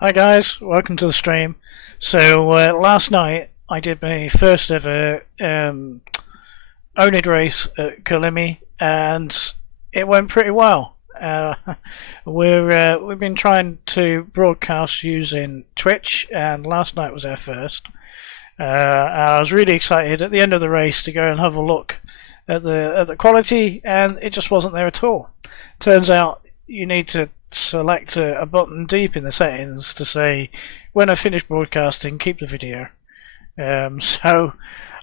Hi guys, welcome to the stream. So last night I did my first ever ONID race at Kyalami, and it went pretty well. We've been trying to broadcast using Twitch, and last night was our first. I was really excited at the end of the race to go and have a look at the quality, and it just wasn't there at all. Turns out you need to select a button deep in the settings to say, when I finish broadcasting, keep the video. So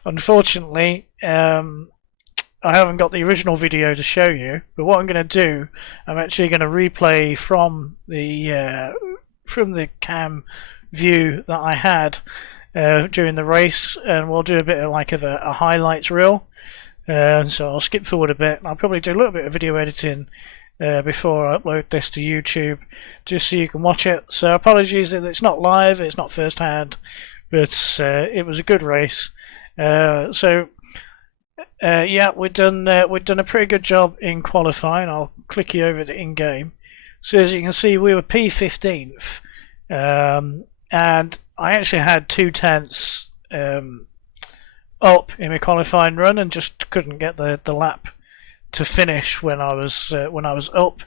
unfortunately I haven't got the original video to show you, but what I'm going to do, I'm actually going to replay from the cam view that I had during the race, and we'll do a bit of a highlights reel. So I'll skip forward a bit, and I'll probably do a little bit of video editing before I upload this to YouTube, just so you can watch it. So apologies that it's not live, it's not first hand, but it was a good race. Yeah, we've done a pretty good job in qualifying. I'll click you over to in-game. So as you can see, we were P15th, and I actually had 2/10 up in my qualifying run, and just couldn't get the lap to finish when I was up,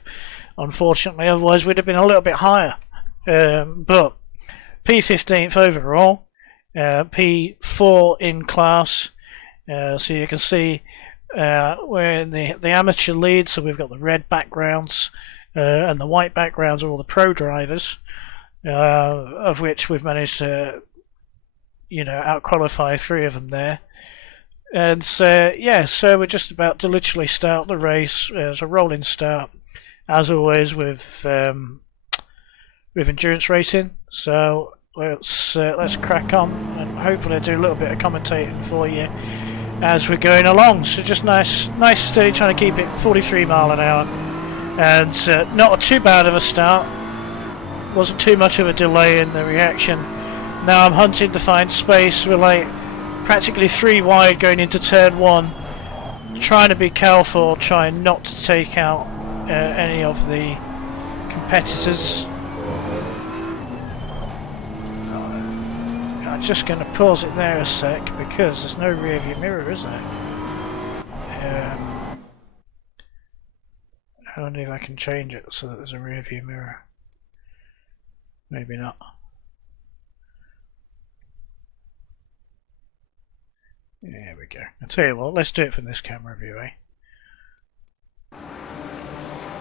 unfortunately. Otherwise we'd have been a little bit higher. But P15th overall, P4 in class. So you can see we're in the amateur lead, so we've got the red backgrounds, and the white backgrounds are all the pro drivers, of which we've managed to out qualify 3 of them there. And yeah, so we're just about to literally start the race. It's a rolling start, as always with endurance racing. So let's crack on, and hopefully do a little bit of commentating for you as we're going along. So just nice steady, trying to keep it 43 mile an hour, and not too bad of a start. Wasn't too much of a delay in the reaction. Now I'm hunting to find space. We're like practically 3 wide going into turn 1, trying to be careful, trying not to take out any of the competitors. I'm just going to pause it there a sec because there's no rear view mirror, is there? I wonder if I can change it so that there's a rear view mirror. Maybe not. There we go. I'll tell you what, let's do it from this camera view, eh?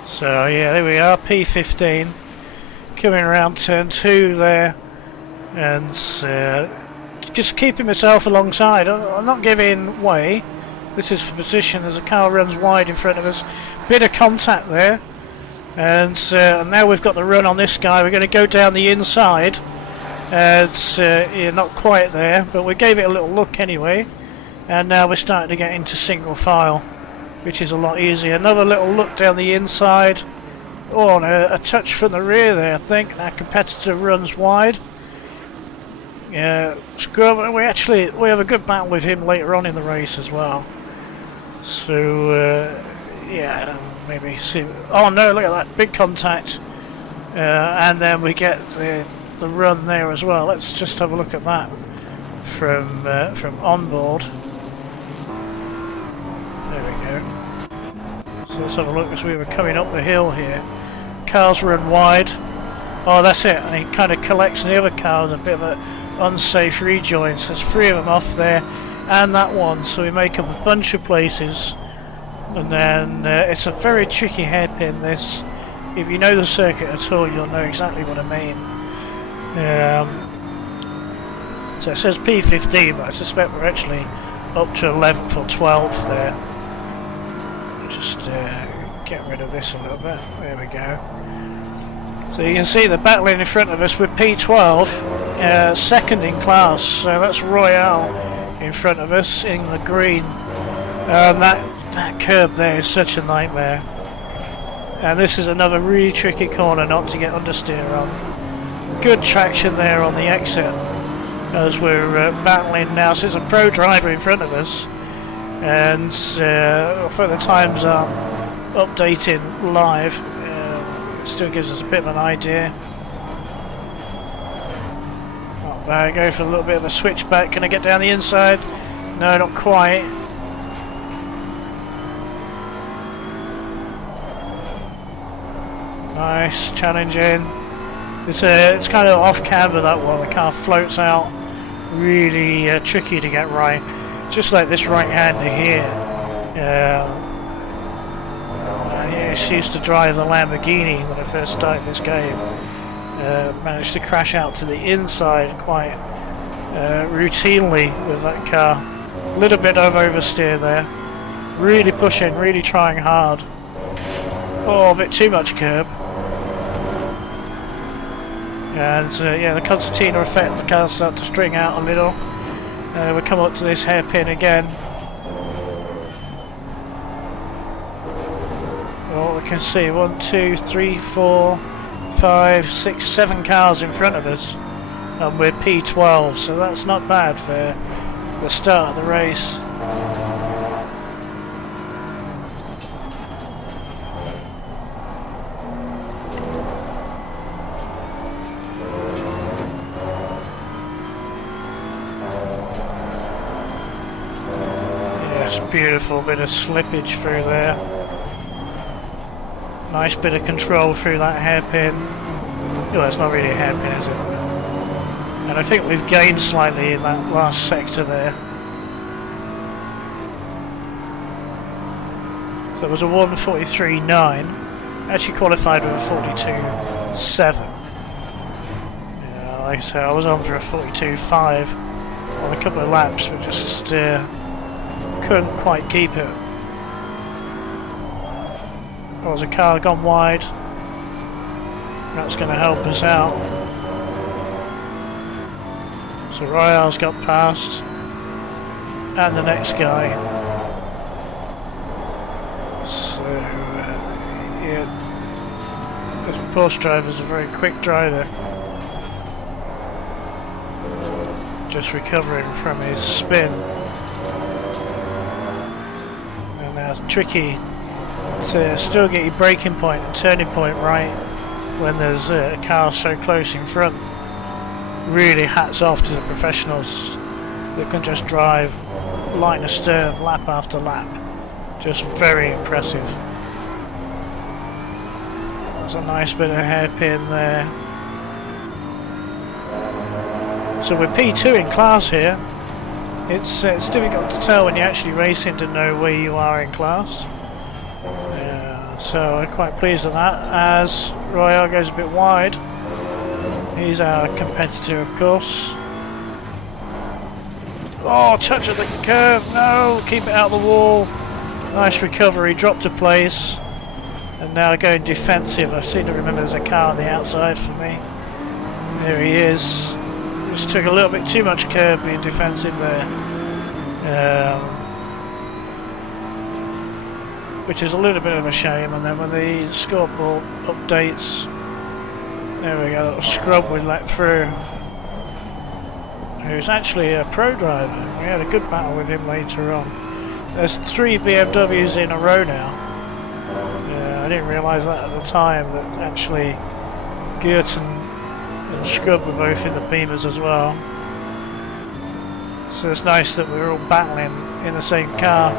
So yeah, there we are, P15, coming around turn 2 there, and just keeping myself alongside. I'm not giving way. This is for position. There's a car runs wide in front of us. Bit of contact there, and now we've got the run on this guy. We're going to go down the inside. It's yeah, not quite there, but we gave it a little look anyway. And now we're starting to get into single file, which is a lot easier. Another little look down the inside. Oh, and a touch from the rear there, I think. Our competitor runs wide. Yeah, we have a good battle with him later on in the race as well. So yeah, maybe see. Oh no, look at that big contact, and then we get the run there as well. Let's just have a look at that from onboard. There we go. So let's have a look as we were coming up the hill here. Cars run wide. Oh, that's it. And he kind of collects the other cars, a bit of an unsafe rejoin. So there's 3 of them off there, and that one. So we make up a bunch of places, and then it's a very tricky hairpin. This, if you know the circuit at all, you'll know exactly what I mean. So it says P15, but I suspect we're actually up to 11th or 12th there. Just get rid of this a little bit. There we go. So you can see the battling in front of us with P12, second in class. So that's Royale in front of us in the green. That curb there is such a nightmare. And this is another really tricky corner not to get understeer on. Good traction there on the exit as we're battling now. So it's a pro driver in front of us, and for the times are updating live, still gives us a bit of an idea. Go for a little bit of a switchback. Can I get down the inside? No, not quite. Nice, challenging. It's kind of off camber, that one. The car floats out. Really tricky to get right. Just like this right-hander here. I used to drive the Lamborghini when I first started this game. Managed to crash out to the inside quite routinely with that car. A little bit of oversteer there. Really pushing, really trying hard. Oh, a bit too much curb. And yeah, the concertina effect, the cars start to string out a little. We come up to this hairpin again. Well, we can see 1, 2, 3, 4, 5, 6, 7 cars in front of us. And we're P12, so that's not bad for the start of the race. Beautiful bit of slippage through there. Nice bit of control through that hairpin. Well, it's not really a hairpin, is it? And I think we've gained slightly in that last sector there. So it was a 1:43.9. Actually qualified with a 42.7. Yeah, like I say, I was on for a 42.5 on a couple of laps, but just couldn't quite keep it. There was a car gone wide. That's going to help us out. So Royale's got past, and the next guy. So yeah, this Porsche driver's a very quick driver. Just recovering from his spin. Tricky to still get your braking point and turning point right when there's a car so close in front. Really hats off to the professionals that can just drive line astern lap after lap. Just very impressive. There's a nice bit of hairpin there. So we're P2 in class here. It's difficult to tell when you're actually racing to know where you are in class. So I'm quite pleased with that. As Royale goes a bit wide, he's our competitor, of course. Oh, touch of the curb! No, keep it out of the wall. Nice recovery, drop to place, and now going defensive. I seem to remember there's a car on the outside for me. There he is. Just took a little bit too much curb being defensive there, which is a little bit of a shame. And then when the scoreboard updates, there we go, little scrub we let through, who's actually a pro driver. We had a good battle with him later on. There's 3 BMWs in a row now. I didn't realise that at the time, that actually Girton and Scrub were both in the Beamers as well. So it's nice that we're all battling in the same car.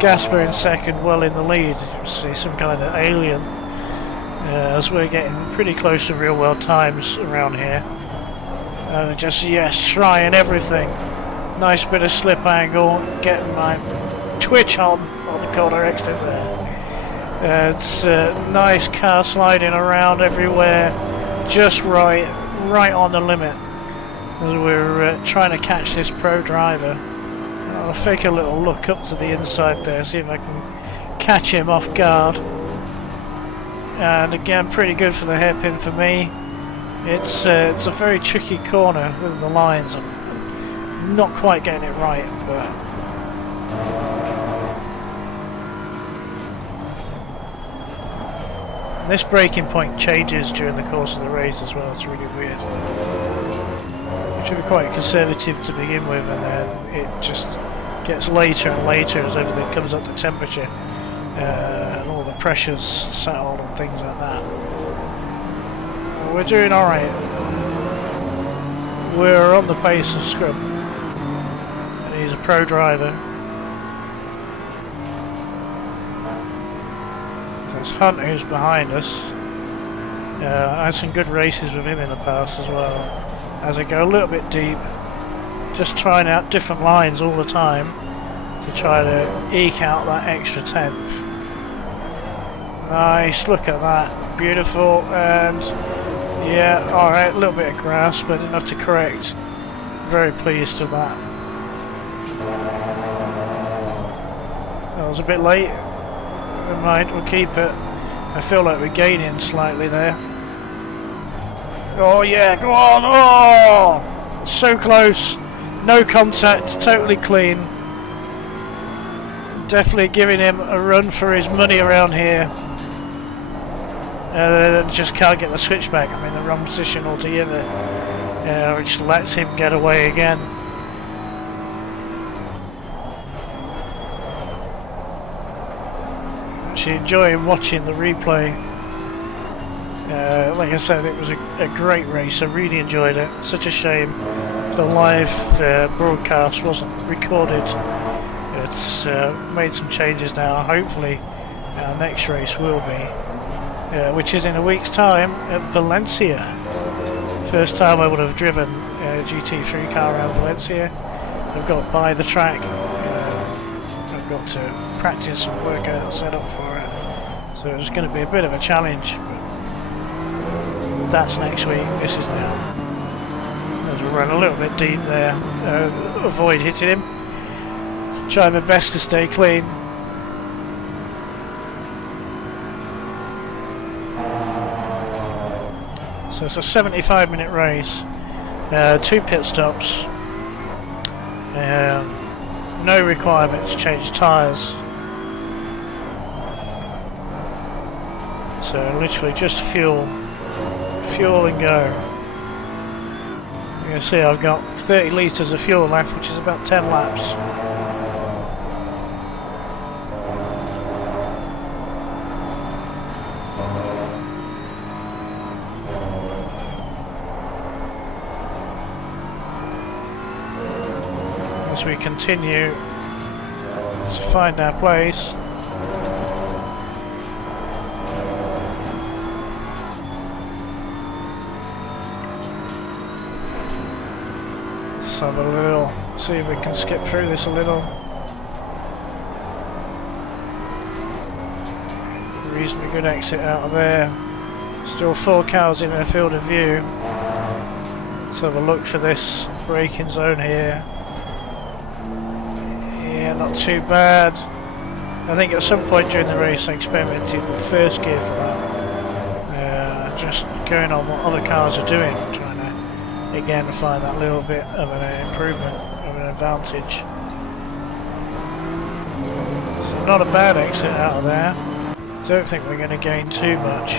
Gasper in second, well in the lead. You see some kind of alien, as we're getting pretty close to real world times around here. Just, yes, trying everything. Nice bit of slip angle, getting my twitch on the corner exit there. It's nice car sliding around everywhere, just right on the limit. As we're trying to catch this pro driver. I'll take a little look up to the inside there, see if I can catch him off guard. And again, pretty good for the hairpin for me. It's a very tricky corner with the lines. I'm not quite getting it right, but this braking point changes during the course of the race as well. It's really weird. It should be quite conservative to begin with, and then it just gets later and later as everything comes up to temperature, and all the pressures settled and things like that. We're doing alright. we're on the pace of scrum, and he's a pro driver. There's Hunt who's behind us. I had some good races with him in the past as well. As I go a little bit deep, just trying out different lines all the time to try to eke out that extra tenth. Nice, look at that, beautiful, and yeah, alright, a little bit of grass, but enough to correct. Very pleased with that. That was a bit late, never mind, we'll keep it. I feel like we're gaining slightly there. Oh yeah, go on, oh! So close, no contact, totally clean. Definitely giving him a run for his money around here. Just can't get the switchback. I'm in the wrong position altogether, which lets him get away again. Actually enjoying watching the replay. Like I said, it was a great race. I really enjoyed it. Such a shame the live broadcast wasn't recorded. It's made some changes now. Hopefully our next race will be, which is in a week's time at Valencia. First time I would have driven a GT3 car around Valencia. I've got to buy the track. I've got to practice and work out set up for it. So it's going to be a bit of a challenge. But that's next week. This is now. As we run a little bit deep there, avoid hitting him. Try my best to stay clean. So it's a 75-minute race, 2 pit stops, no requirement to change tyres. So literally just fuel and go. You can see I've got 30 litres of fuel left, which is about 10 laps. As we continue to find our place. Let's have a little, see if we can skip through this a little. Reasonably good exit out of there. Still 4 cars in their field of view. Let's have a look for this braking zone here. Yeah, not too bad. I think at some point during the race I experimented with first gear for that. Just going on what other cars are doing, trying to again find that little bit of an improvement, of an advantage. So not a bad exit out of there. Don't think we're going to gain too much.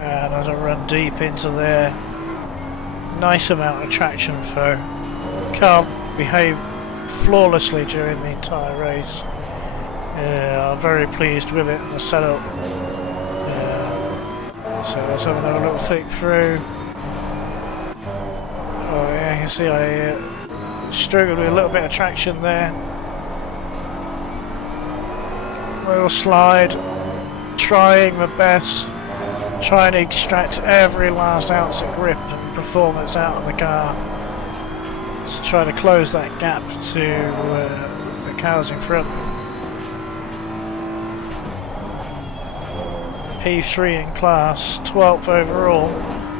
And as I run deep into there, nice amount of traction for car behaved flawlessly during the entire race. I'm very pleased with it and the setup. So let's have another little flick through. Oh yeah, you can see I struggled with a little bit of traction there. Little slide, trying my best, trying to extract every last ounce of grip and performance out of the car. Just trying to close that gap to the cars in front. P3 in class, 12th overall,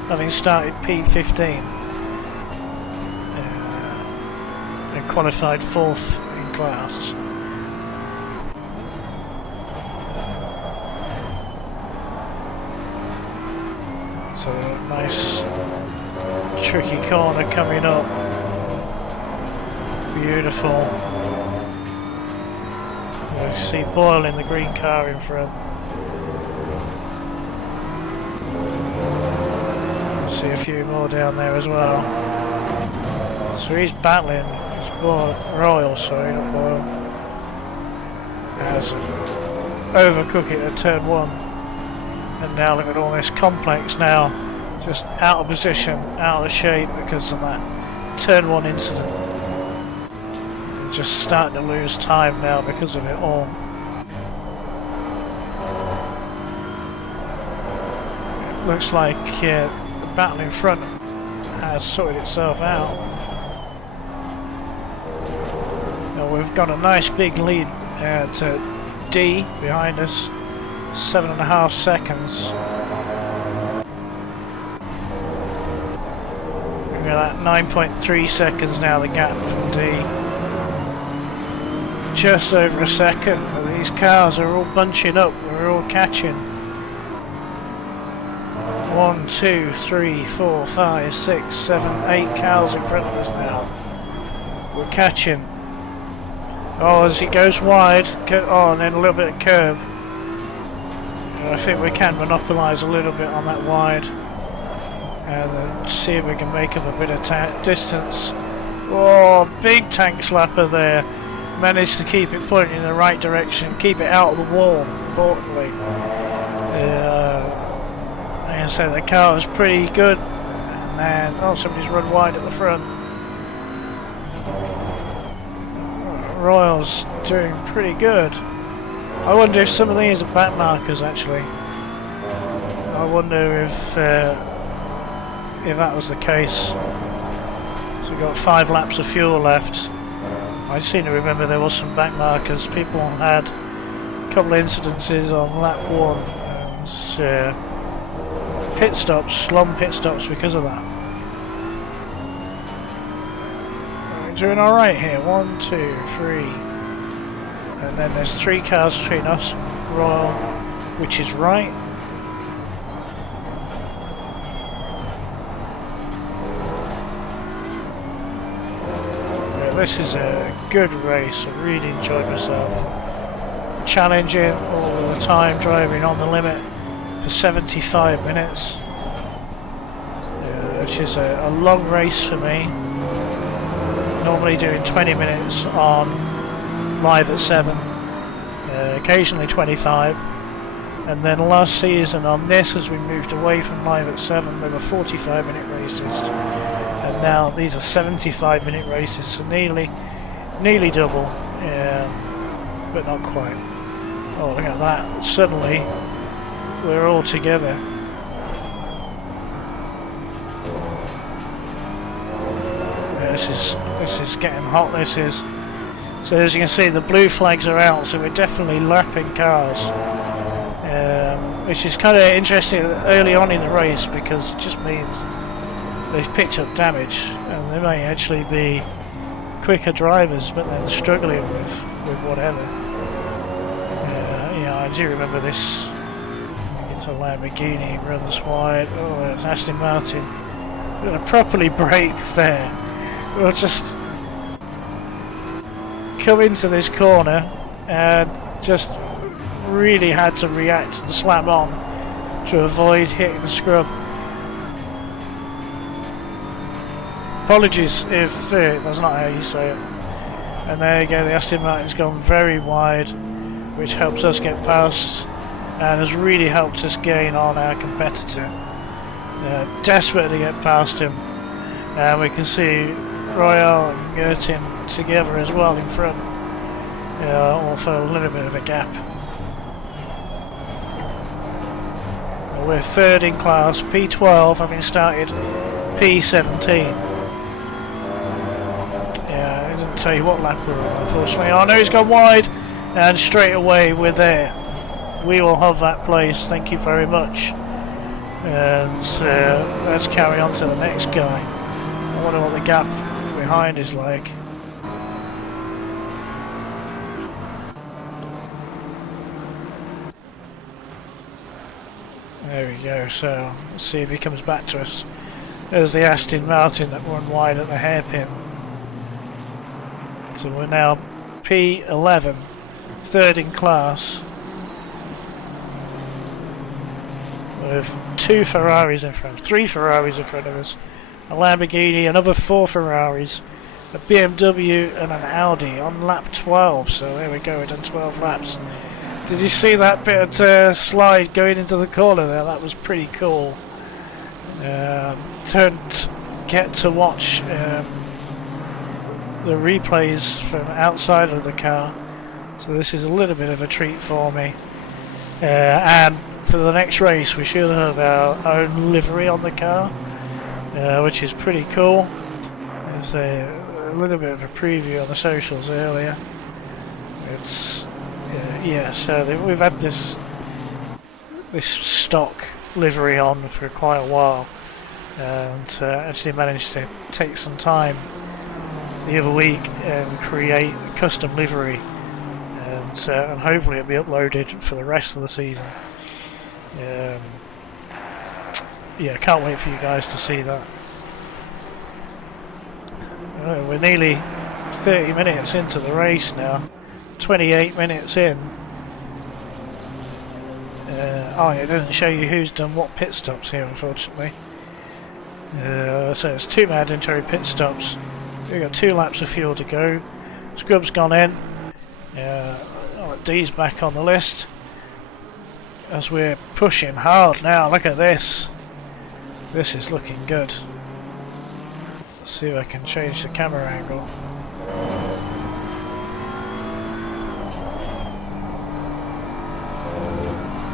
having started P15 and qualified 4th in class. So nice tricky corner coming up. Beautiful. You see Boyle in the green car in front. See a few more down there as well. So he's battling. It's Royal, sorry, not Boyle. Has overcook it at turn 1. And now look at all this complex now. just out of position, out of shape because of that turn 1 incident. Just starting to lose time now because of it all. It looks like the battle in front has sorted itself out. Now we've got a nice big lead to D behind us, 7.5 seconds. We're at 9.3 seconds now, the gap from D. Just over a second. These cars are all bunching up, we're all catching. 1, 2, 3, 4, 5, 6, 7, 8 cars in front of us now. We're catching. Oh, as it goes wide, oh, and then a little bit of curb. I think we can monopolise a little bit on that wide. And then see if we can make up a bit of distance. Oh, big tank slapper there. Managed to keep it pointing in the right direction, keep it out of the wall, importantly. Like I said, the car was pretty good. And then, oh, somebody's run wide at the front. Royals doing pretty good. I wonder if some of these are back markers actually. I wonder if that was the case. So we've got 5 laps of fuel left. I seem to remember there was some back markers. People had a couple of incidences on lap 1 and pit stops, long pit stops because of that. We're doing alright here. 1, 2, 3. And then there's 3 cars between us, Royal, which is right. Yeah, this is a good race, I really enjoyed myself. Challenging all the time, driving on the limit for 75 minutes. Which is a long race for me. Normally doing 20 minutes on live at 7, occasionally 25, and then last season on this, as we moved away from live at 7, there were 45-minute races, and now these are 75-minute races, so nearly double, but not quite. Oh, look at that! Suddenly, we're all together. Yeah, this is getting hot. This is. So as you can see, the blue flags are out, so we're definitely lapping cars, which is kind of interesting early on in the race because it just means they've picked up damage and they may actually be quicker drivers, but they're struggling with whatever. Yeah, I do remember this. It's a Lamborghini, runs wide. Oh, it's Aston Martin. We're going to properly brake there. We'll just come into this corner and just really had to react and slam on to avoid hitting the scrub. Apologies if that's not how you say it. And there you go, the Aston Martin's gone very wide, which helps us get past and has really helped us gain on our competitor. Desperate to get past him, and we can see Royal and Gertin together as well in front, also a little bit of a gap. We're third in class, P12, having started P17. Yeah, I didn't tell you what lap we're on, unfortunately. Oh no, he's gone wide, and straight away we're there. We will have that place, thank you very much. And let's carry on to the next guy. I wonder what the gap behind is like. There we go, so let's see if he comes back to us. There's the Aston Martin that run wide at the hairpin. So we're now P11, third in class. With 2 Ferraris in front, 3 Ferraris in front of us. A Lamborghini, another 4 Ferraris, a BMW and an Audi on lap 12. So there we go, we've done 12 laps. Did you see that bit of slide going into the corner there? That was pretty cool. Don't get to watch the replays from outside of the car, so this is a little bit of a treat for me. And for the next race we should have our own livery on the car, which is pretty cool. There's a little bit of a preview on the socials earlier. It's yeah, so we've had this stock livery on for quite a while, and actually managed to take some time the other week and create a custom livery, and hopefully it'll be uploaded for the rest of the season. Yeah, can't wait for you guys to see that. We're nearly 30 minutes into the race now, 28 minutes in. Oh, it doesn't show you who's done what pit stops here, unfortunately. So it's 2 mandatory pit stops. We've got 2 laps of fuel to go. Scrub's gone in. D's back on the list. As we're pushing hard now, look at this. This is looking good. Let's see if I can change the camera angle.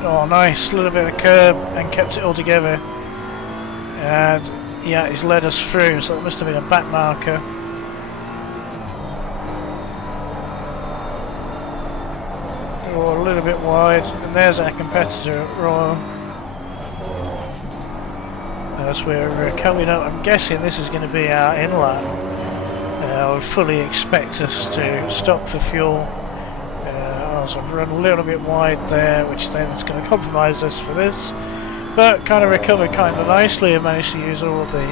Oh, nice, a little bit of curb and kept it all together. And yeah, he's led us through, so it must have been a back marker. Oh, a little bit wide, and there's our competitor at Royal. As we're coming up, I'm guessing this is going to be our in-lap. I would fully expect us to stop for fuel. So I've run a little bit wide there, which then is going to compromise us for this, but kind of recovered kind of nicely and managed to use all of the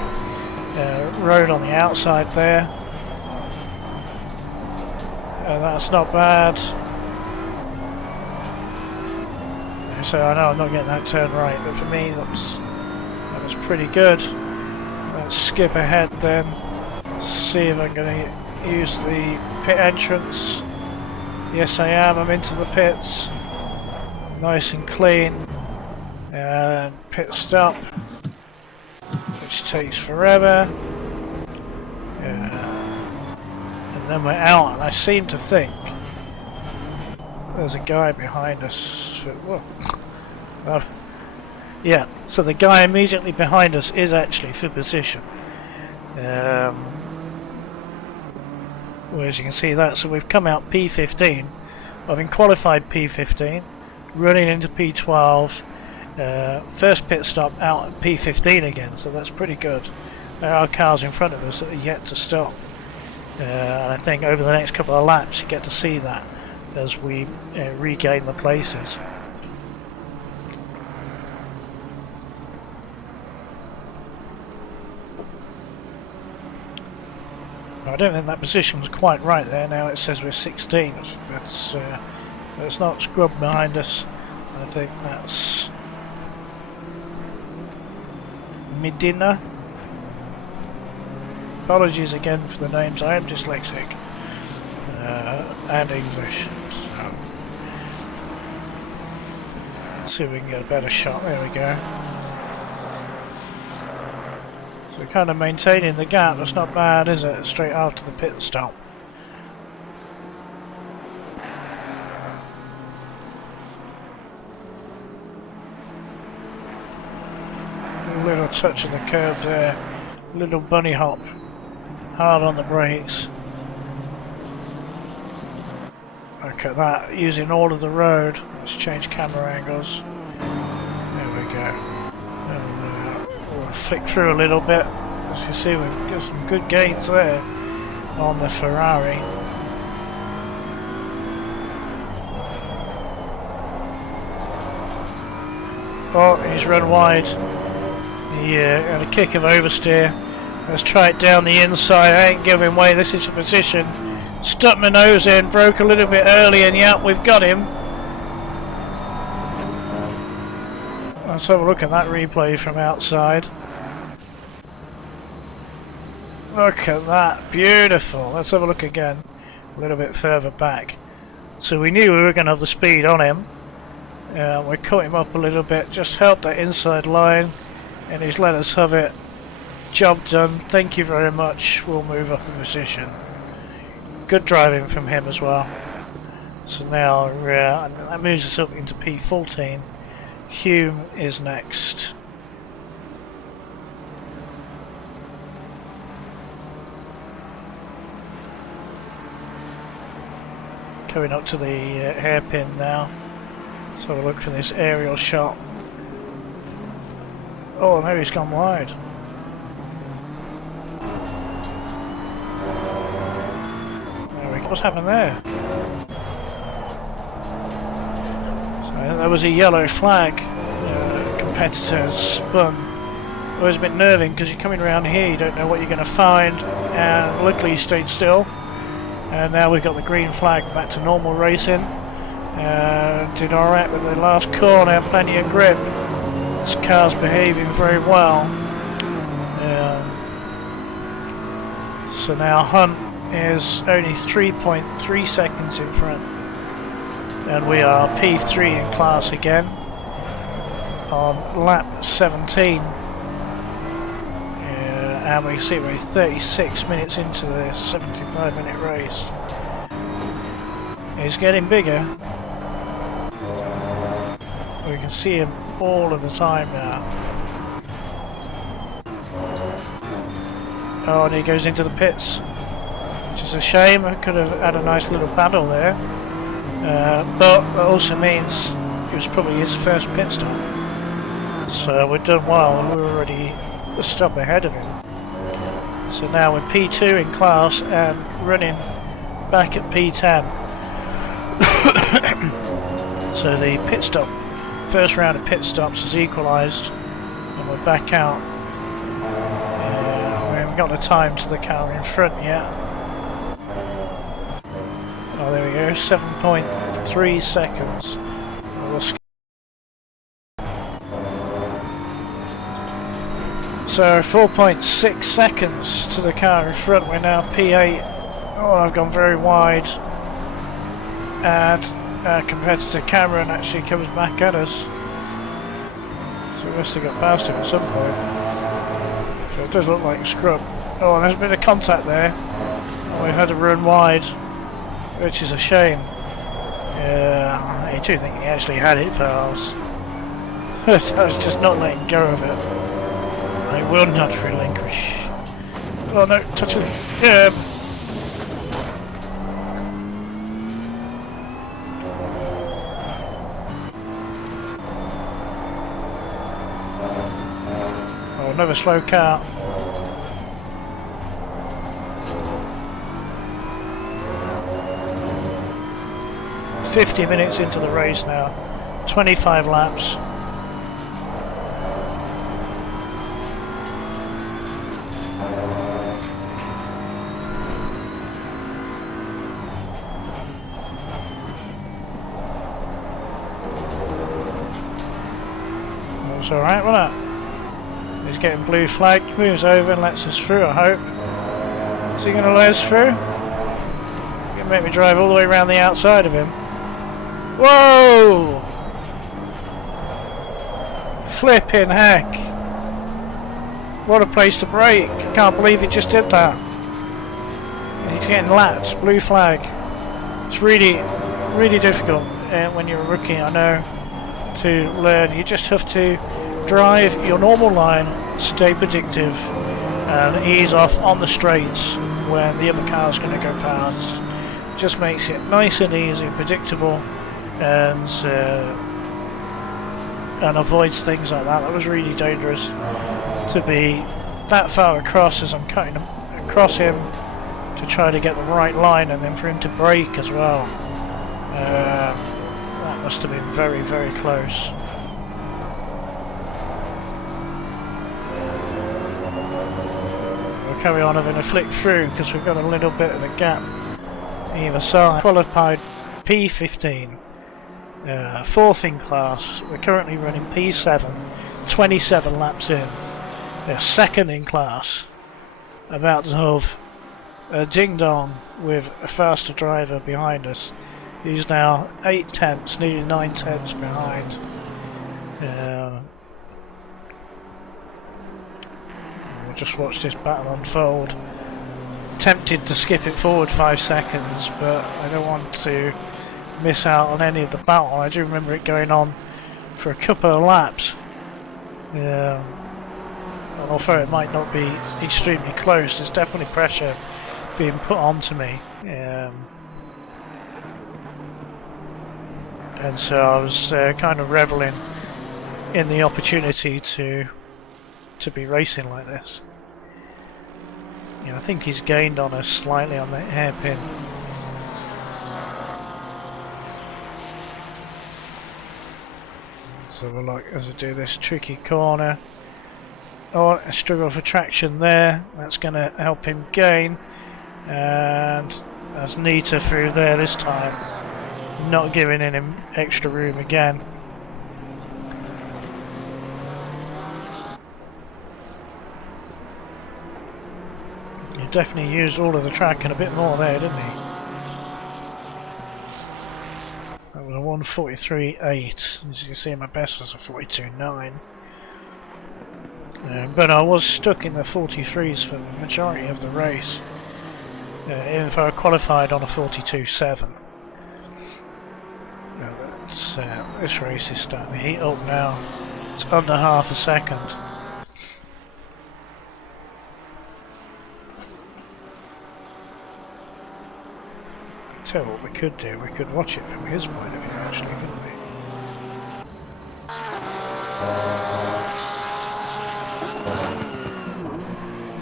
road on the outside there, and that's not bad. So I know I'm not getting that turn right, but for me that was pretty good. Let's skip ahead then, see if I'm going to use the pit entrance. Yes, I am. I'm into the pits. Nice and clean. And pit stop, which takes forever. And then we're out, and I seem to think there's a guy behind us. Well, yeah, so the guy immediately behind us is actually for position. Well, as you can see that, so we've come out P15. I've been qualified P15, running into P12, first pit stop out at P15 again, so that's pretty good. There are cars in front of us that are yet to stop. And I think over the next couple of laps you get to see that as we regain the places. I don't think that position was quite right there. Now it says we're 16th, but it's not scrub behind us. I think that's Medina. Apologies again for the names, I am dyslexic and English. So let's see if we can get a better shot. There we go. So we're kind of maintaining the gap. That's not bad, is it? Straight after the pit stop. A little touch of the curb there. Little bunny hop. Hard on the brakes. Look at that, using all of the road. Let's change camera angles. There we go. We'll flick through a little bit. As you see, we've got some good gains there on the Ferrari. Oh, he's run wide. Yeah, and a kick of oversteer. Let's try it down the inside. I ain't giving way. This is the position. Stuck my nose in, broke a little bit early, and yeah, we've got him. Let's have a look at that replay from outside. Look at that, beautiful. Let's have a look again, a little bit further back. So we knew we were going to have the speed on him. We cut him up a little bit, just held that inside line. and he's let us have it. Job done, thank you very much. We'll move up a position. Good driving from him as well. So now that moves us up into P14. Hume is next. Going up to the hairpin now. Let's have a look for this aerial shot. Oh, maybe he's gone wide. There we go. What's happened there? So there was a yellow flag. Competitor spun. Always a bit nerving because you're coming around here, you don't know what you're going to find, and luckily he stayed still. And now we've got the green flag, back to normal racing. Did alright with the last corner, plenty of grip. This car's behaving very well. So now Hunt is only 3.3 seconds in front. And we are P3 in class again on lap 17. And we see we're 36 minutes into this 75-minute race. He's getting bigger. We can see him all of the time now. Oh, and he goes into the pits, which is a shame. I could have had a nice little battle there. But that also means it was probably his first pit stop. So we've done well, and we're already a stop ahead of him. So now we're P2 in class and running back at P10. So the pit stop, first round of pit stops is equalised, and we're back out. We haven't got the time to the car in front yet. Oh, there we go, 7.3 seconds. So 4.6 seconds to the car in front. We're now P8. Oh, I've gone very wide. And our competitor Cameron actually comes back at us. So we must have got past him at some point. So it does look like a scrub. Oh, and there's been a contact there. We've had to run wide, which is a shame. I do think he actually had it, Vals. I was just not letting go of it. I will not relinquish. Oh no, touch it. Oh, another slow car. "50 minutes into the race now, 25 laps. It's alright, wasn't it? He's getting blue flag, moves over and lets us through, I hope. Is he going to let us through? He's going to make me drive all the way around the outside of him. Whoa! Flipping heck! What a place to brake! I can't believe he just did that. He's getting lapped, blue flag. It's really, really difficult when you're a rookie, I know, to learn. You just have to drive your normal line, stay predictive, and ease off on the straights when the other car's going to go past. Just makes it nice and easy, predictable, and avoids things like that. That was really dangerous to be that far across as I'm cutting across him to try to get the right line, and then for him to brake as well. That must have been very, very close. We'll carry on having a flick through because we've got a little bit of a gap either side. Qualified P15, fourth in class. We're currently running P7, 27 laps in. They're second in class, about to have a ding-dong with a faster driver behind us. He's now 8 tenths, nearly 9 tenths behind. just watched this battle unfold. Tempted to skip it forward 5 seconds, but I don't want to miss out on any of the battle. I do remember it going on for a couple of laps. And although it might not be extremely close, there's definitely pressure being put onto me. And so I was kind of reveling in the opportunity to be racing like this. Yeah, I think he's gained on us slightly on the hairpin. So we'll look as I do this tricky corner. Oh, I struggle for traction there. That's going to help him gain. And that's neater through there this time. Not giving him extra room again. He definitely used all of the track and a bit more there, didn't he? That was a 1:43.8. As you can see, my best was a 42.9. But I was stuck in the 43s for the majority of the race. Even if I qualified on a 42.7. This race is starting to heat up now. It's under half a second. Tell you what we could do, we could watch it from his point of view actually, couldn't we?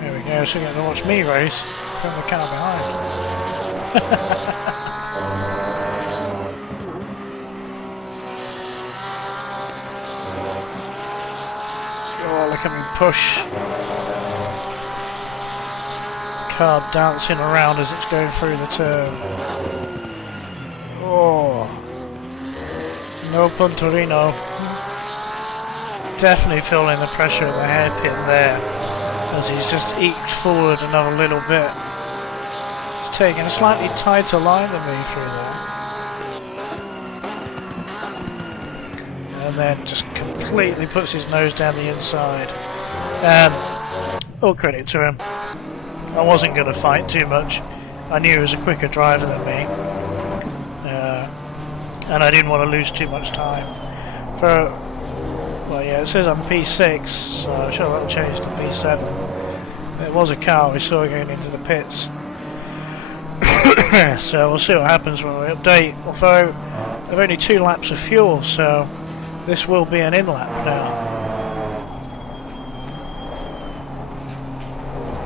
There we go, so you're going to watch me race from the car behind. Oh, look at me push. Car dancing around as it's going through the turn. Oh, no puntorino. Definitely feeling the pressure of the hairpin there as he's just eked forward another little bit. He's taking a slightly tighter line than me through there. And then just completely puts his nose down the inside. All credit to him. I wasn't going to fight too much. I knew he was a quicker driver than me. And I didn't want to lose too much time. Well, yeah, it says I'm P6, so I'm sure that'll change to P7. It was a car we saw going into the pits. So we'll see what happens when we update. Although, there are only 2 laps of fuel, so this will be an in-lap now.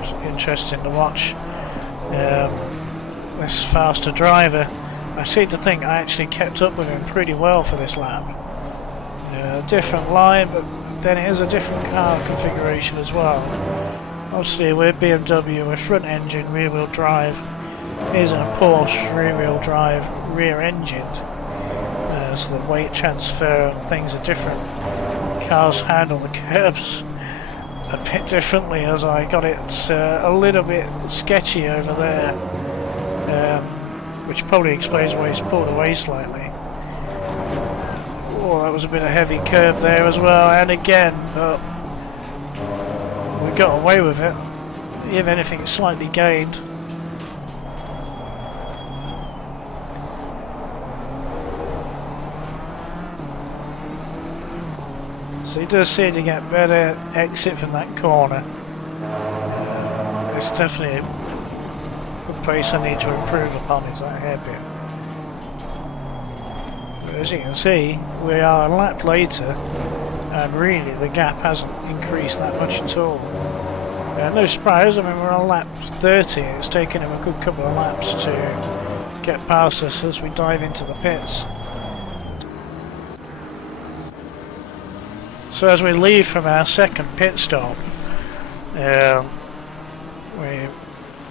It's interesting to watch this faster driver. I seem to think I actually kept up with him pretty well for this lap. Different line, but then it is a different car configuration as well. Obviously we're BMW, we're front engine, rear wheel drive. Here's a Porsche, rear wheel drive, rear engined. So the weight transfer and things are different. Cars handle the curbs a bit differently, as I got it a little bit sketchy over there. Which probably explains why he's pulled away slightly. Oh, that was a bit of heavy curb there as well, and again, but we got away with it. If anything, slightly gained. So he does seem to get better exit from that corner. It's definitely a place I need to improve upon, is that hairpin. But as you can see, we are a lap later, and really the gap hasn't increased that much at all. No surprise, I mean we're on lap 30, it's taken him a good couple of laps to get past us as we dive into the pits. So as we leave from our second pit stop, we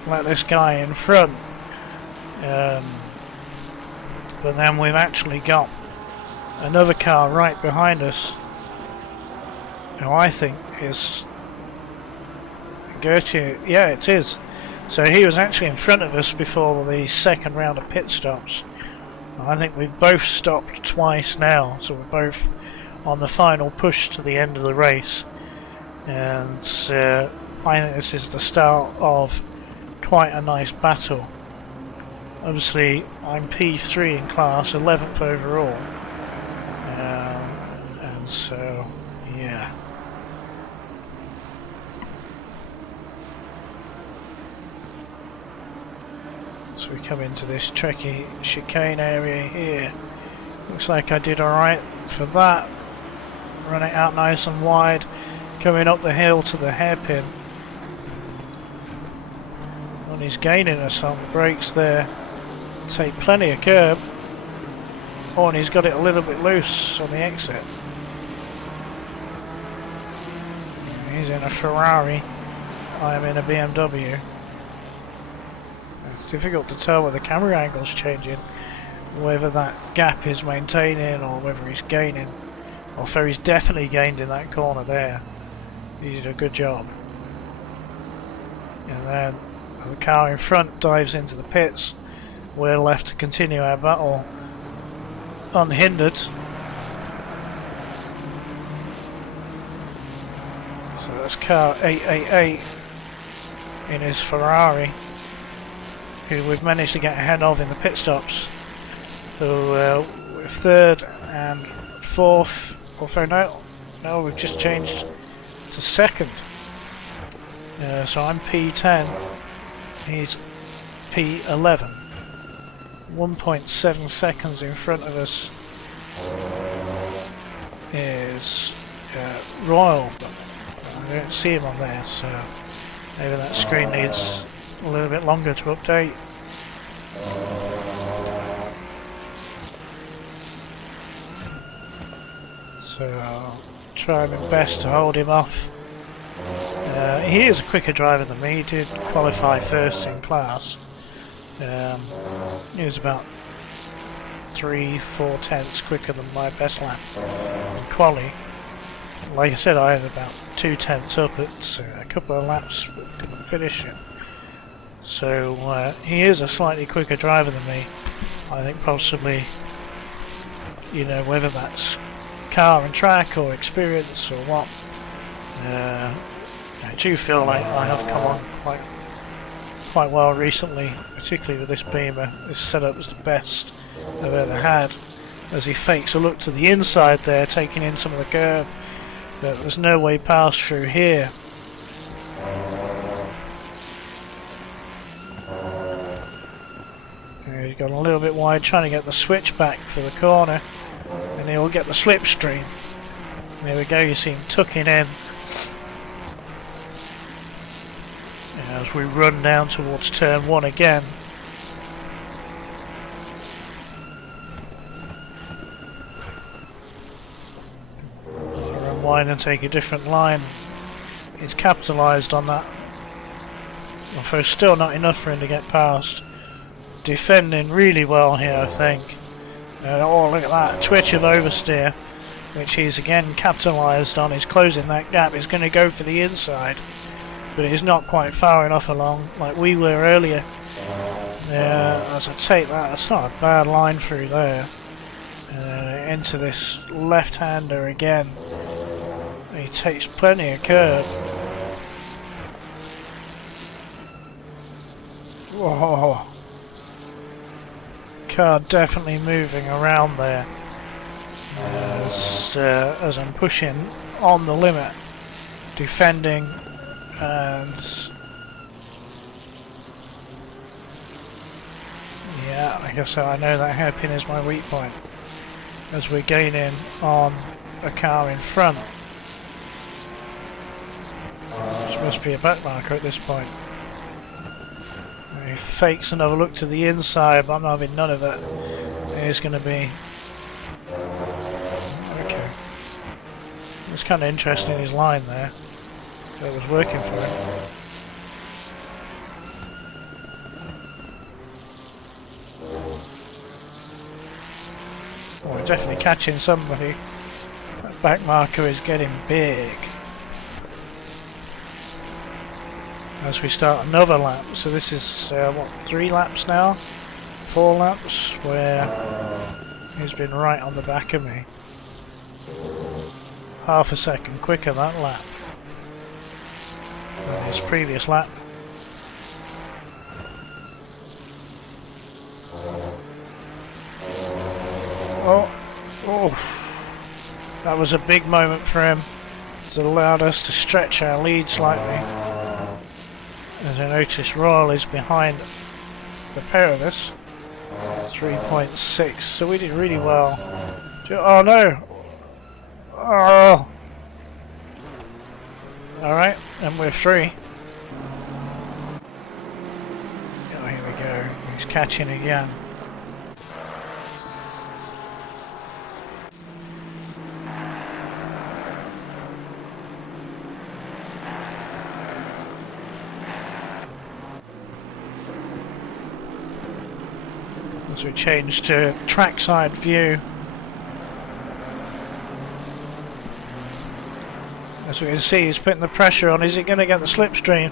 let this guy in front, but then we've actually got another car right behind us who I think is Gertie. Yeah, it is. So he was actually in front of us before the second round of pit stops. I think we've both stopped twice now, so we're both on the final push to the end of the race, and I think this is the start of quite a nice battle. Obviously, I'm P3 in class, 11th overall, and so yeah. So we come into this tricky chicane area here. Looks like I did alright for that. Run it out nice and wide, coming up the hill to the hairpin. And he's gaining us on the brakes there. Take plenty of curb. Oh, and he's got it a little bit loose on the exit. He's in a Ferrari. I am in a BMW. It's difficult to tell whether the camera angle's changing, whether that gap is maintaining or whether he's gaining. Although he's definitely gained in that corner there. He did a good job. And then the car in front dives into the pits. We're left to continue our battle unhindered. So that's car 888 in his Ferrari, who we've managed to get ahead of in the pit stops. So we're third and fourth. Although no, we've just changed to second. So I'm P10, he's P11. 1.7 seconds in front of us is Royal, but I don't see him on there, so maybe that screen needs a little bit longer to update. So I'll try my best to hold him off. He is a quicker driver than me. He did qualify first in class. He was about 3-4 tenths quicker than my best lap in quali. Like I said, I had about 2 tenths up at a couple of laps, but couldn't finish it. So he is a slightly quicker driver than me. I think possibly, you know, whether that's car and track or experience or what. I do feel like I have come on quite well recently, particularly with this Beamer. This setup is the best I've ever had. As he fakes a look to the inside there, taking in some of the curb, but there's no way past through here. He's gone a little bit wide, trying to get the switch back for the corner, and he'll get the slipstream. There we go, you see him tucking in. As we run down towards turn 1 again. Run wide and take a different line. He's capitalised on that. Although still not enough for him to get past. Defending really well here, I think. Oh, look at that, twitch of oversteer, which he's again capitalised on. He's closing that gap. He's going to go for the inside, but he's not quite far enough along like we were earlier. As I take that, that's not a bad line through there. Into this left-hander again. He takes plenty of curb. Whoa. Car definitely moving around there. As I'm pushing on the limit, defending. And yeah, like I said, I know that hairpin is my weak point as we're gaining on a car in front, which must be a back marker at this point. He fakes another look to the inside, but I'm not having none of it. It's going to be okay. It's kind of interesting, his line there. So it was working for him. Oh, we're definitely catching somebody. That back marker is getting big. As we start another lap. So this is, what, 3 laps now? 4 laps where he's been right on the back of me. Half a second quicker that lap. this previous lap. Oh, that was a big moment for him. It's allowed us to stretch our lead slightly. As I notice, Royal is behind the pair of us, 3.6. So we did really well. Oh no! Oh. All right, and we're through. Oh, here we go. He's catching again. As we change to trackside view. As we can see, he's putting the pressure on. Is he going to get the slipstream?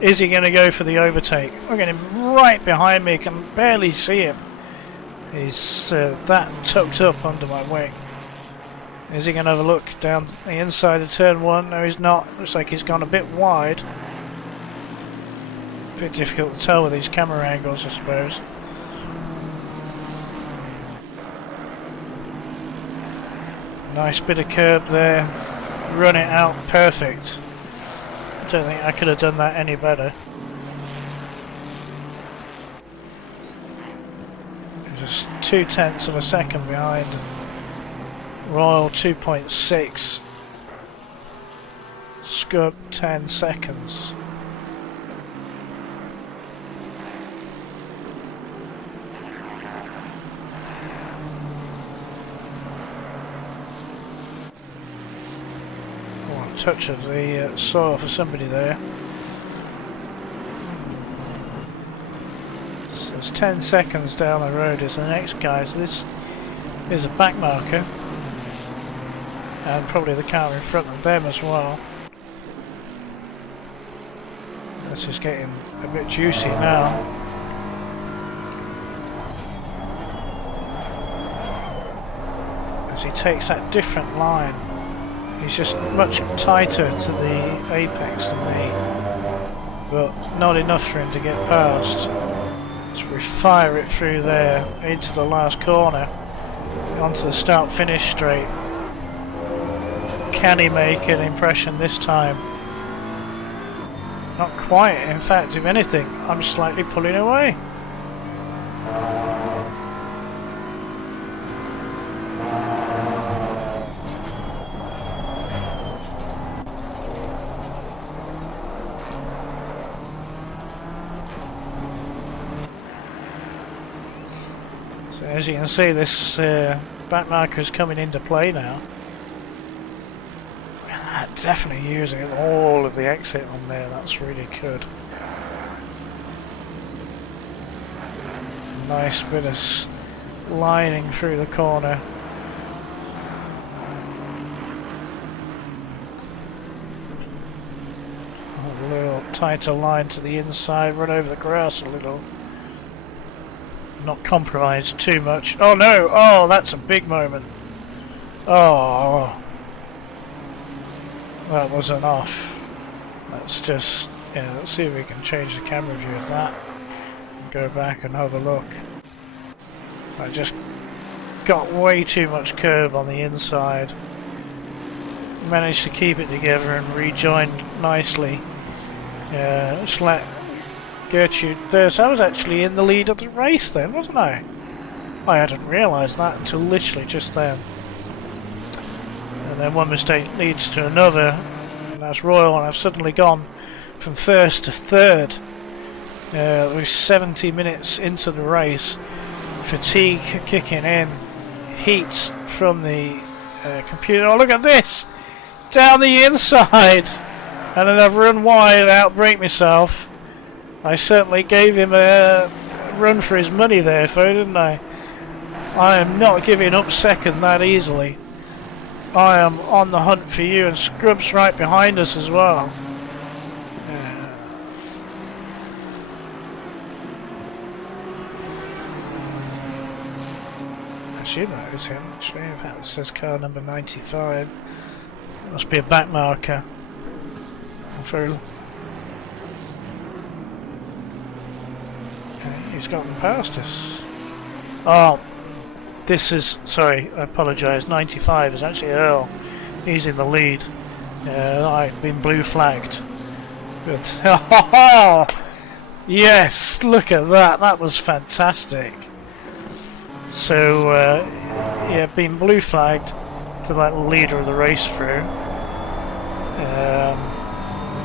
Is he going to go for the overtake? Look at him right behind me. Can barely see him. He's that tucked up under my wing. Is he going to have a look down the inside of turn 1? No, he's not. Looks like he's gone a bit wide. A bit difficult to tell with these camera angles, I suppose. Nice bit of curb there. Run it out perfect. I don't think I could have done that any better. Just 0.2 of a second behind. Royal 2.6. Scud 10 seconds. Touch of the soil for somebody there. So it's 10 seconds down the road is the next guy. So this is a back marker, and probably the car in front of them as well. This is getting a bit juicy now. As he takes that different line. He's just much tighter to the apex than me, but not enough for him to get past. So we fire it through there into the last corner, onto the start-finish straight. Can he make an impression this time? Not quite. In fact, if anything, I'm slightly pulling away. As you can see, this back marker is coming into play now. Definitely using all of the exit on there, that's really good. Nice bit of lining through the corner. A little tighter line to the inside, run over the grass a little. Not compromised too much. Oh no! Oh, that's a big moment. Oh, that wasn't off. Let's just, yeah, let's see if we can change the camera view of that. Go back and have a look. I just got way too much curb on the inside. Managed to keep it together and rejoined nicely. Yeah, just let Gertrude there. So I was actually in the lead of the race then, wasn't I? I hadn't realised that until literally just then. And then one mistake leads to another, and that's Royal, and I've suddenly gone from first to third. We're 70 minutes into the race. Fatigue kicking in. Heat from the computer. Oh, look at this! Down the inside! And then I've run wide, outbrake myself. I certainly gave him a run for his money there, didn't I? I am not giving up second that easily. I am on the hunt for you, and Scrub's right behind us as well. I assume that is him, actually. In fact, it says car number 95. Must be a back marker. For He's gotten past us. Oh, this is, sorry, I apologise, 95 is actually Earl. He's in the lead. I've been blue flagged. But, oh, yes, look at that, that was fantastic. So, yeah, been blue flagged to let the leader of the race through.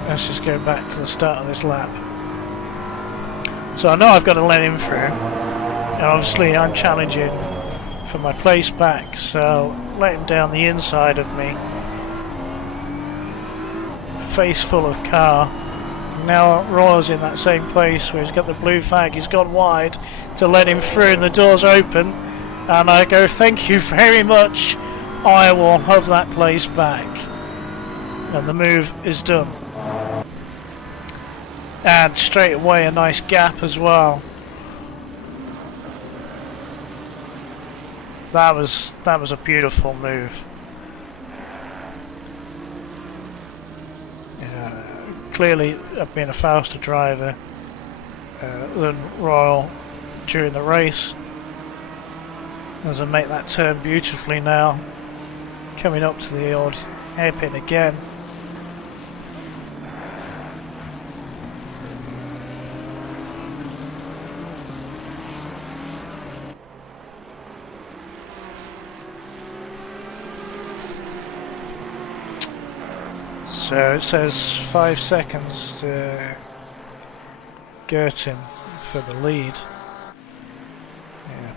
Let's just go back to the start of this lap. So I know I've got to let him through. And obviously I'm challenging for my place back, so let him down the inside of me. Face full of car. Now Royal's in that same place where he's got the blue flag. He's gone wide to let him through and the door's open. And I go, thank you very much. I will have that place back. And the move is done. And straight away a nice gap as well. That was a beautiful move. Clearly I've been a faster driver than Royal during the race. As I make that turn beautifully now, coming up to the odd hairpin again. So it says 5 seconds to Gertin for the lead.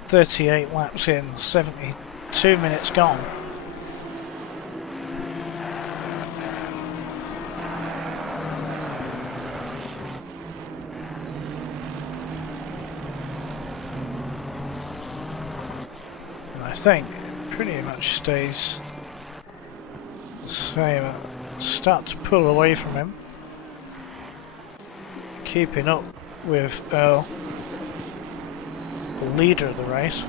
38 laps in, 72 minutes gone. And I think it pretty much stays the same. Start to pull away from him. Keeping up with Earl, the leader of the race.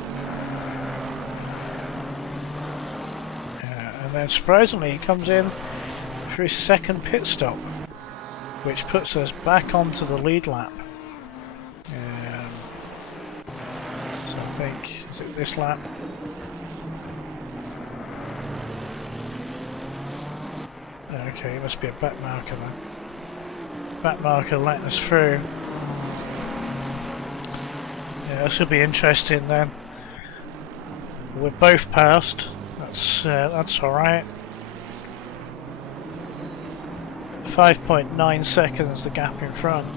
And then surprisingly he comes in for his second pit stop, which puts us back onto the lead lap. So I think, is it this lap? Okay, it must be a back marker then. Back marker letting us through. Yeah, this will be interesting then. We're both passed. That's all right. 5.9 seconds the gap in front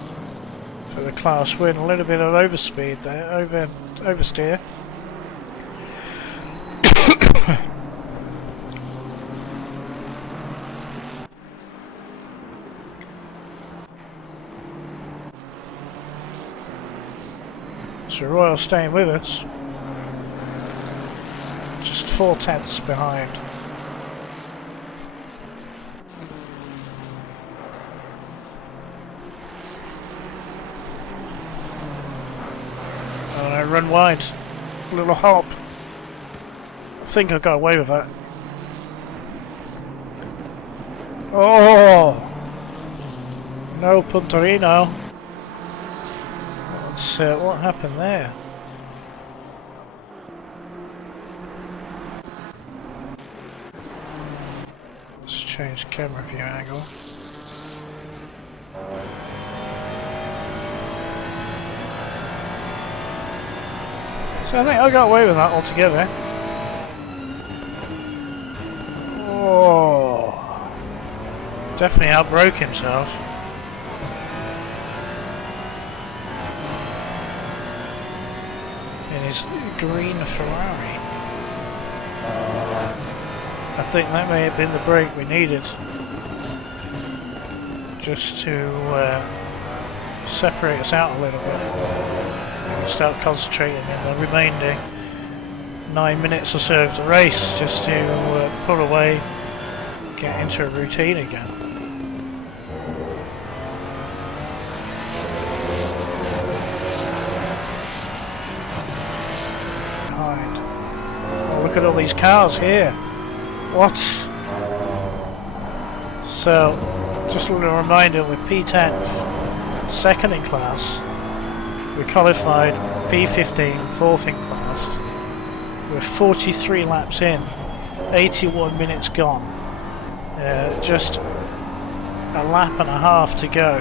for the class win. A little bit of overspeed there, oversteer. So Royal staying with us, just 4/10 behind. And I run wide, a little hop. I think I got away with that. Oh no, Puntorino. What happened there? Let's change camera view angle. So I think I got away with that altogether. Oh, definitely outbroke himself. In his green Ferrari. I think that may have been the break we needed, just to separate us out a little bit and start concentrating in the remaining 9 minutes or so of the race, just to pull away, get into a routine again. Oh, look at all these cars here. What? So, just a little reminder, with P10th, second in class, we qualified P15 fourth in class. We're 43 laps in, 81 minutes gone, just a lap and a half to go.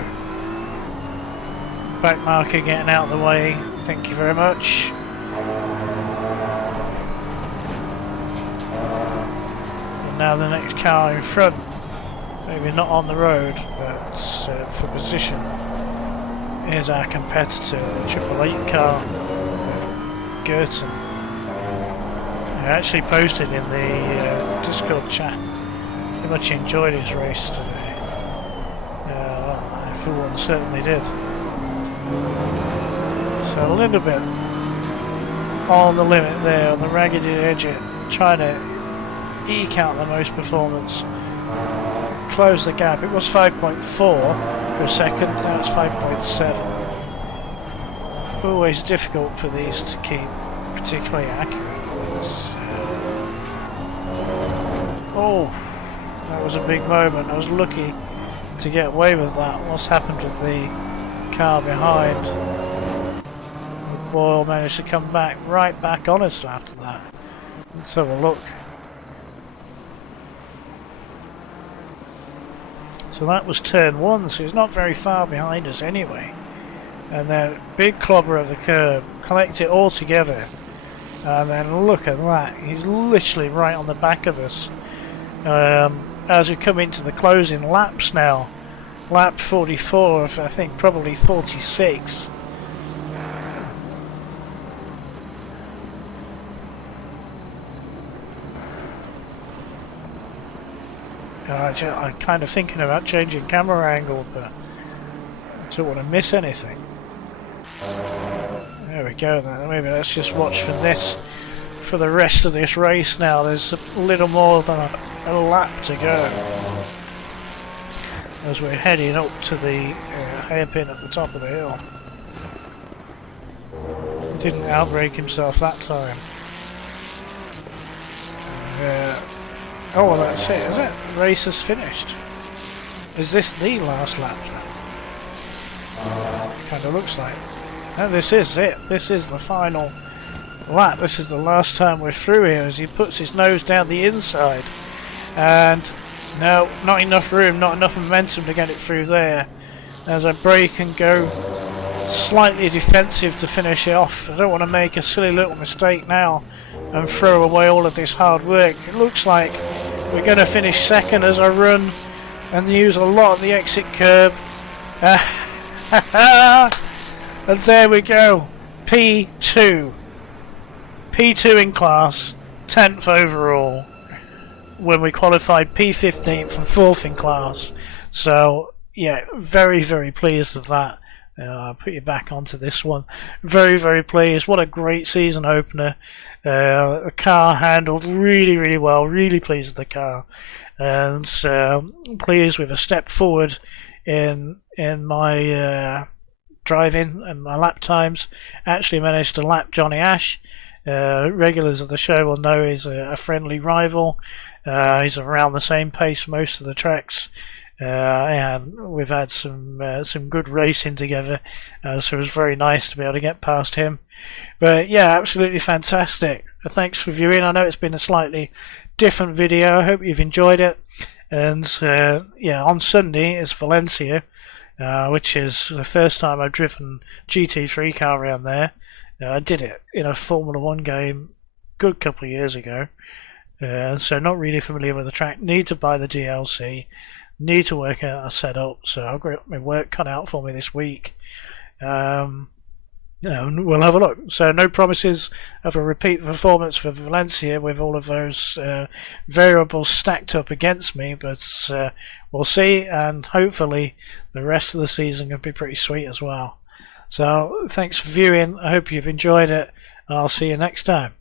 Back marker getting out of the way, thank you very much. And now the next car in front, maybe not on the road, but for position, is our competitor, the Triple 8 car, Gerton. I actually posted in the Discord chat how much he enjoyed his race today. I for one certainly did. So a little bit on the limit there, on the ragged edge, trying to eke out the most performance, close the gap. It was 5.4 for a second, now it's 5.7. Always difficult for these to keep particularly accurate. Oh, that was a big moment. I was lucky to get away with that. What's happened with the car behind? Boyle managed to come back right back on us after that. Let's have a look. So that was turn 1, so he's not very far behind us anyway. And then big clobber of the curb, collect it all together. And then look at that, he's literally right on the back of us. As we come into the closing laps now, lap 44 of I think probably 46. I'm kind of thinking about changing camera angle, but I don't want to miss anything. There we go then, maybe let's just watch for this, for the rest of this race now. There's a little more than a lap to go as we're heading up to the hairpin at the top of the hill. Didn't outbrake himself that time. Oh well, that's it, is it? The race is finished. Is this the last lap then? Kind of looks like. No, this is it. This is the final lap. This is the last time we're through here as he puts his nose down the inside. And no, not enough room, not enough momentum to get it through there. As I brake and go slightly defensive to finish it off. I don't want to make a silly little mistake now and throw away all of this hard work. It looks like we're going to finish second as I run and use a lot of the exit curb. And there we go, P2. P2 in class, 10th overall, when we qualified P15th and 4th in class. So, yeah, very, very pleased with that. I'll put you back onto this one. Very, very pleased. What a great season opener. The car handled really, really well. Really pleased with the car. And pleased with a step forward in my driving and my lap times. Actually managed to lap Johnny Ash. Regulars of the show will know he's a friendly rival. He's around the same pace most of the tracks. And we've had some good racing together, so it was very nice to be able to get past him. But yeah, absolutely fantastic. Thanks for viewing. I know it's been a slightly different video. I hope you've enjoyed it. And yeah, on Sunday is Valencia, which is the first time I've driven GT3 car around there. I did it in a Formula 1 game a good couple of years ago, so not really familiar with the track. Need to buy the DLC. Need to work out a setup, so I've got my work cut out for me this week. We'll have a look. So no promises of a repeat performance for Valencia with all of those variables stacked up against me, but we'll see, and hopefully the rest of the season will be pretty sweet as well. So thanks for viewing. I hope you've enjoyed it, and I'll see you next time.